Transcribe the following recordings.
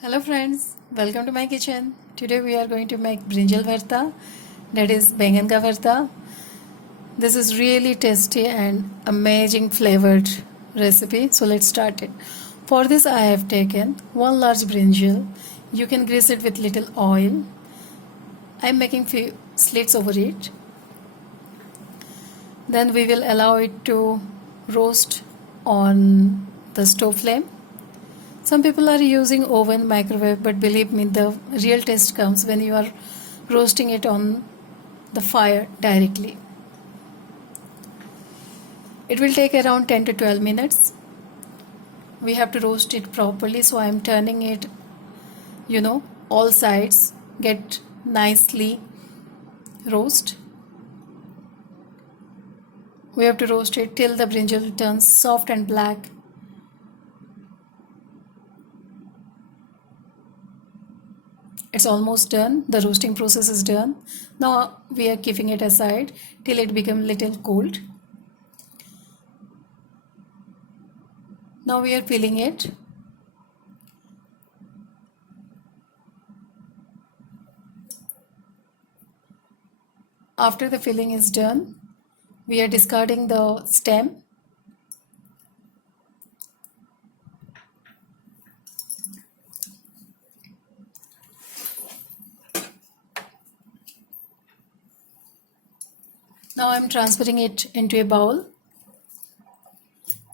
Hello friends, welcome to my kitchen. Today we are going to make brinjal varta, that is bengan ka varta. This is really tasty and amazing flavored recipe. So let's start it. For this I have taken one large brinjal. You can grease it with little oil. I am making few slits over it. Then we will allow it to roast on the stove flame. Some people are using oven, microwave, but believe me, the real taste comes when you are roasting it on the fire directly. It will take around 10 to 12 minutes. We have to roast it properly, so I am turning it, all sides get nicely roast. We have to roast it till the brinjal turns soft and black. It's almost done. The roasting process is done. Now we are keeping it aside till it becomes little cold. Now we are peeling it. After the filling is done, we are discarding the stem. Now I am transferring it into a bowl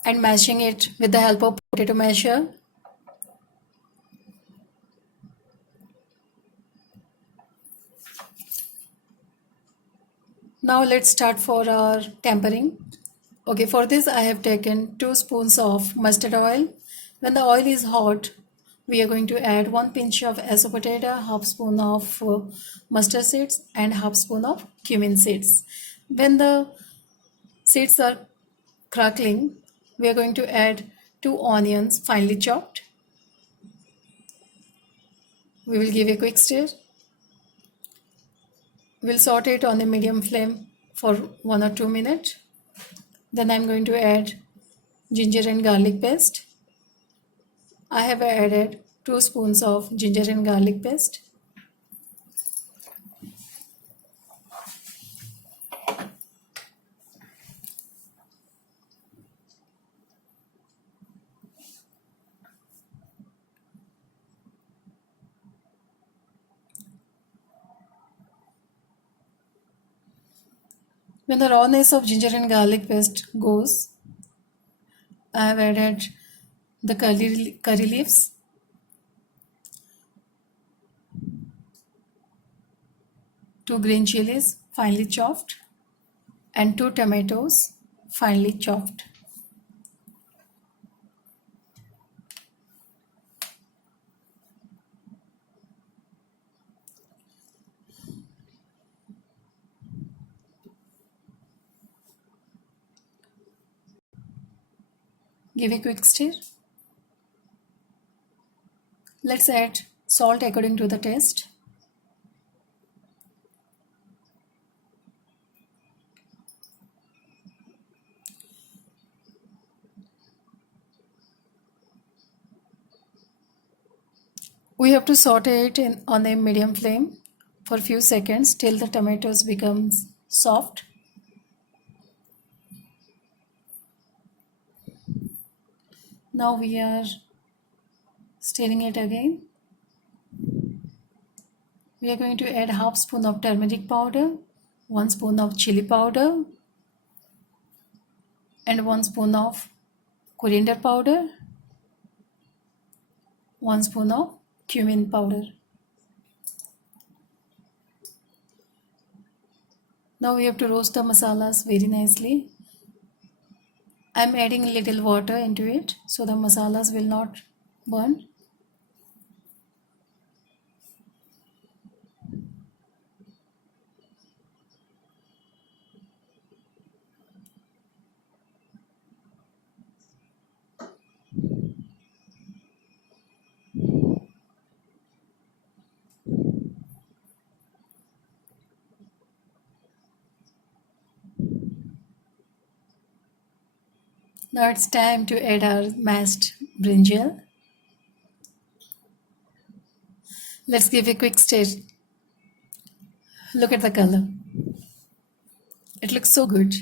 and mashing it with the help of potato masher. Now let's start for our tempering. Okay, for this I have taken 2 spoons of mustard oil. When the oil is hot, we are going to add 1 pinch of asafoetida, half spoon of mustard seeds and half spoon of cumin seeds. When the seeds are crackling, we are going to add 2 onions finely chopped. We will give a quick stir. We'll saute it on a medium flame for 1 or 2 minutes. Then I'm going to add ginger and garlic paste. I have added 2 spoons of ginger and garlic paste. When the rawness of ginger and garlic paste goes, I have added the curry leaves, 2 green chilies finely chopped and 2 tomatoes finely chopped. Give a quick stir. Let's add salt according to the taste. We have to saute it on a medium flame for a few seconds till the tomatoes becomes soft. Now we are stirring it again. We are going to add half spoon of turmeric powder, 1 spoon of chili powder and 1 spoon of coriander powder, 1 spoon of cumin powder. Now we have to roast the masalas very nicely. I am adding a little water into it so the masalas will not burn. Now it's time to add our mashed brinjal. Let's give a quick stir. Look at the color. It looks so good.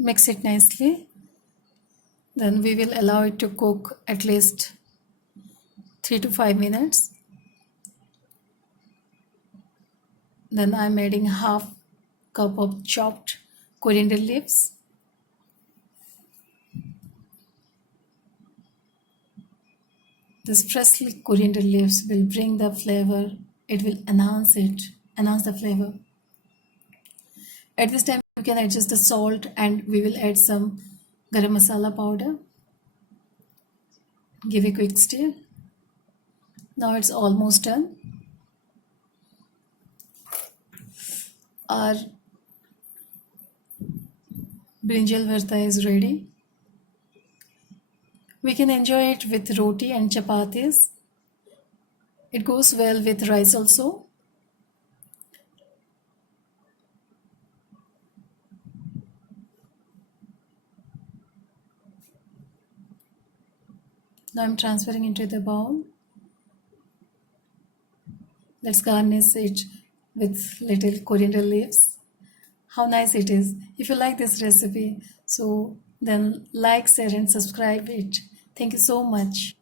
Mix it nicely. Then we will allow it to cook at least 3 to 5 minutes. Then I'm adding half cup of chopped coriander leaves. This freshly coriander leaves will bring the flavor. It will enhance the flavor. At this time, you can adjust the salt and we will add some garam masala powder. Give a quick stir. Now it's almost done. Our brinjal varta is ready. We can enjoy it with roti and chapatis. It goes well with rice also. Now I'm transferring into the bowl. Let's garnish it with little coriander leaves. How nice it is. If you like this recipe, so then like, share and subscribe it. Thank you so much.